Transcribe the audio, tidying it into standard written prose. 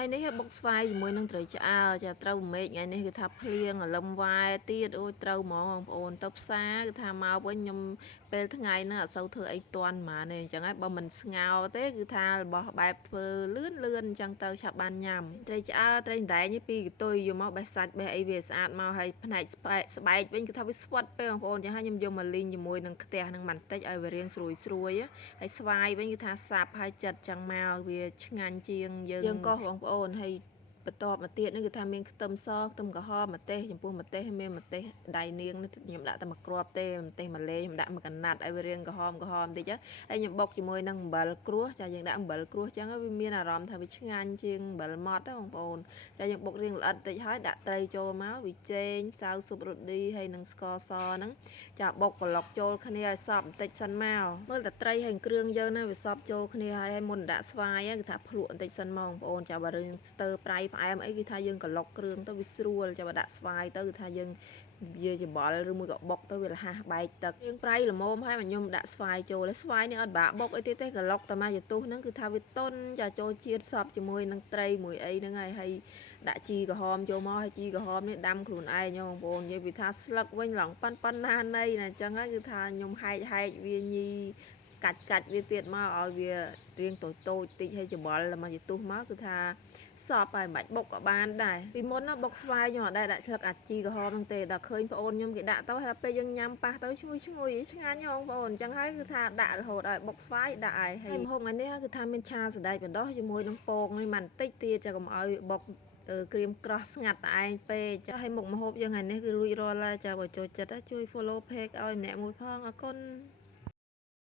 ថ្ងៃនេះបុកស្វាយជាមួយនឹងត្រីឆ្អើរចាត្រូវមេឃថ្ងៃនេះគឺថាភ្លៀងលឹមវ៉ែទៀតអូយត្រូវហ្មងបងប្អូនទៅផ្សារគឺថាមកវិញខ្ញុំពេលថ្ងៃហ្នឹងអត់សូវធ្វើអីតាន់ហ្មងទេអញ្ចឹងហើយបើមិនស្ងោរទេគឺថារបស់បែបធ្វើលឿនអញ្ចឹងទៅឆាប់បានញ៉ាំត្រីឆ្អើរត្រីដែងនេះពីកតុយយកមកបេះសាច់បេះអីវាស្អាតមកហើយផ្នែកស្បែកវិញគឺថាវាស្វិតពេលបងប្អូនអញ្ចឹងហើយខ្ញុំយកមកលីងជាមួយនឹងខ្ទះនឹងបន្តិចឲ្យវារាងស្រួយហើយស្វាយវិញគឺថាសាប់ហើយចិតចឹងមកវាឆ្ងាញ់ជាងយើងកោះបងប្អូនហើយបន្ទាប់មកទៀតនេះគឺថាមានខ្ទឹមសខ្ទឹមក្រហមម្ទេសចំពោះម្ទេសមានម្ទេសដៃនាងនេះខ្ញុំដាក់តែមួយគ្រាប់ទេម្ទេសម្លេខ្ញុំដាក់មួយកណាត់ឲ្យវារាងក្រហមបន្តិចហើយខ្ញុំបុកជាមួយនឹងអំបិលក្រួសចាយើងដាក់អំបិលក្រួសចឹងវាមានអារម្មណ៍ថាវាឆ្ងាញ់ជាងអំបិលម៉ត់ណាបងប្អូនចាយើងបុករៀងល្អិតតិចហើយដាក់ត្រីចូលមកវាចេងផ្សៅស៊ុបរ៉ូឌីហើយនឹងស្ករសហ្នឹងចាបុកប្រឡុកចូលគ្នាឲ្យសព្វបន្តិចសិនមកមើលតែត្រីហើយគ្រឿងយើងណាវាសព្វចូលគ្នាហើយមុនដាក់ស្វាយគឺថាភ្លក់បន្តិចសិនមកបងប្អូនចាបើរឿងស្ទើប្រៃផ្អែមអីគឺថាយើងក្លុកគ្រឿងទៅវាស្រួលចាំបើដាក់ស្វាយទៅគឺថាយើងវាច្បល់ឬមួយក៏បុកទៅវារហ័សបែកទឹករៀងប្រៃល្មមហើយមកខ្ញុំដាក់ស្វាយចូលហើយស្វាយនេះអត់បាក់បុកអីទេក្លុកតែមកយទូសហ្នឹងគឺថាវាតុនចាចូលជាតិសពជាមួយនឹងត្រីមួយអីហ្នឹងហើយដាក់ជីក្រហមចូលមកហើយជីក្រហមនេះដាំខ្លួនឯងបងប្អូននិយាយពីថាស្លឹកវិញឡងប៉ុណ្ណាណីណាអញ្ចឹងហើយគឺថាខ្ញុំហែកវាញីកាច់វាទៀតមកឲ្យវារៀងតូចតិចហើយច្បល់តែមកយទូសមកគឺថាសពហើយមិនបាច់បុកក៏បានដែរពីមុនណាបុកស្វាយខ្ញុំអត់ដែរដាក់ស្លឹកអាជីក្រហមហ្នឹងទេដល់ឃើញប្អូនខ្ញុំគេដាក់ទៅហើយពេលយើងញ៉ាំប៉ះទៅឈ្ងុយឆ្ងាញ់ហ៎បងប្អូនអញ្ចឹងហើយគឺថាដាក់រហូតឲ្យបុកស្វាយដាក់ហើយម្ហូបថ្ងៃនេះគឺថាមានឆាសណ្តែកបណ្ដោះជាមួយនឹងពងនេះមិនតិចទៀតចាកុំឲ្យបុកក្រៀមក្រោះស្ងាត់តែឯងពេកចាឲ្យមុខម្ហូបយើងថ្ងៃនេះគឺរួចរាល់ហើយចាបើចូលចិត្តជួយ follow page ឲ្យម្នាក់មួយផងអរគុណ